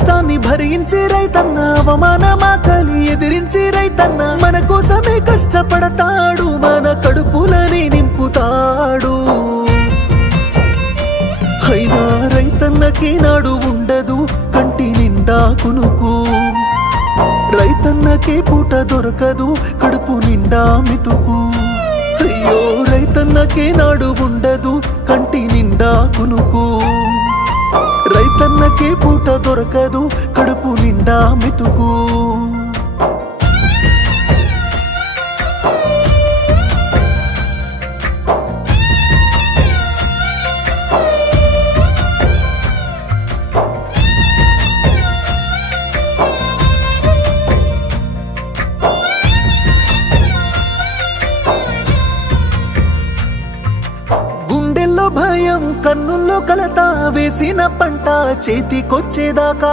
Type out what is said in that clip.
కష్టాన్ని భరించి రైతన్న అవమానమాకలి ఎదిరించి రైతన్న మన కోసమే కష్టపడతాడు మన కడుపులని నింపుతాడు అయినా రైతన్నకి నాడు ఉండదు కంటి నిండా కునుకు రైతన్నకే పూట దొరకదు కడుపు నిండా మితుకు అయ్యో రైతన్నకే నాడు ఉండదు కంటి నిండా కునుకు రైతన్నకే పూట దొరకదు కడుపు నిండా మితుకు భయం కన్నుల్లో కలత వేసిన పంట చేతికొచ్చేదాకా